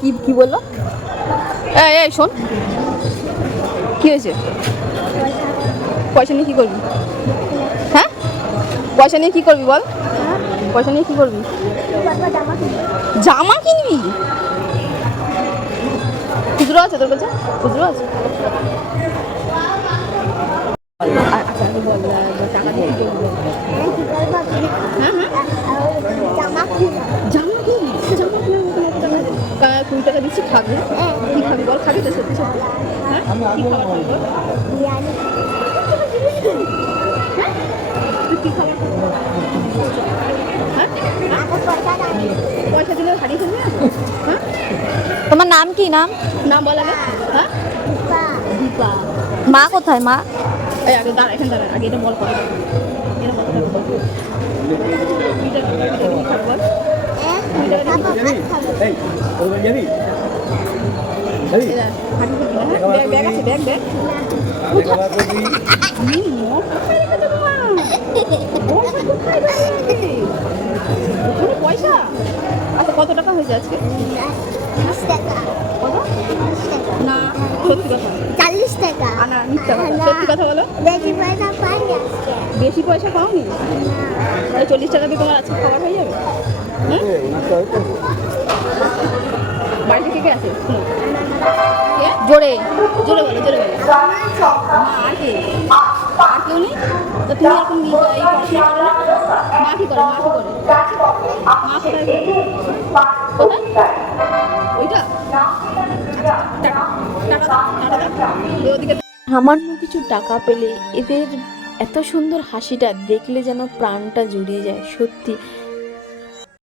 কি কি বললো? এই শোন, কি হয়েছে? পয়সা নিয়ে কি করবি? হ্যাঁ, পয়সা নিয়ে কি করবি বল? পয়সা নিয়ে কি করবি? জামা কিনবি? খুচরো আছে তোর কাছে? খুচরো আছে? আচ্ছা আগে বল, টাকা দিয়ে কি করবি? হ্যাঁ হ্যাঁ, জামা কিনবি? জামা কিনে 20 টাকা দিচ্ছি, খাবি? কি খাবি বল? খাবি তো সত্যি সত্যি? হ্যাঁ, কি খাবার খাবি বল? বিরিয়ানি। হ্যাঁ, তুই কি খাবার খাবি? হ্যাঁ, পয়সা দিলে হারিয়ে ফেলবি না? হ্যাঁ, তোমার নাম কি? নাম নাম বল আগে। হ্যাঁ, দীপা। মা কোথায়? মা এই আগে দাঁড়া, এখানে দাঁড়া, আগে এটা বল কর। এটা কত টাকা বল? 2 টাকা কি খাবি বল? 2 টাকা দিয়ে ব্যাগ আছে, ব্যাগ ব্যাগ পয়সা। আচ্ছা কত টাকা হয়েছে আজকে? কত? না সত্যি কথা। 40 টাকা। না মিথ্যা কথা, সত্যি কথা বলো। বেশি পয়সা পাই আজকে। বেশি পয়সা পাওনি? তাহলে 40 টাকা দিয়ে তোমার আজকে খাবার হয়ে যাবে? বাড়িতে কে কে আছে? কে? জোরে জোরে বলো, জোরে বলো। আর কে? আর কেউ নেই? তো তুমি এরকম এই পড়াশোনা করো না? মা কি করে? মা কি করে? মা কোথায় করে? কোথায়? ওইটা টাকা ওদিকে। সামান্য কিছু টাকা পেলে এদের এত সুন্দর হাসিটা দেখলে যেন প্রাণটা জুড়িয়ে যায়। সত্যি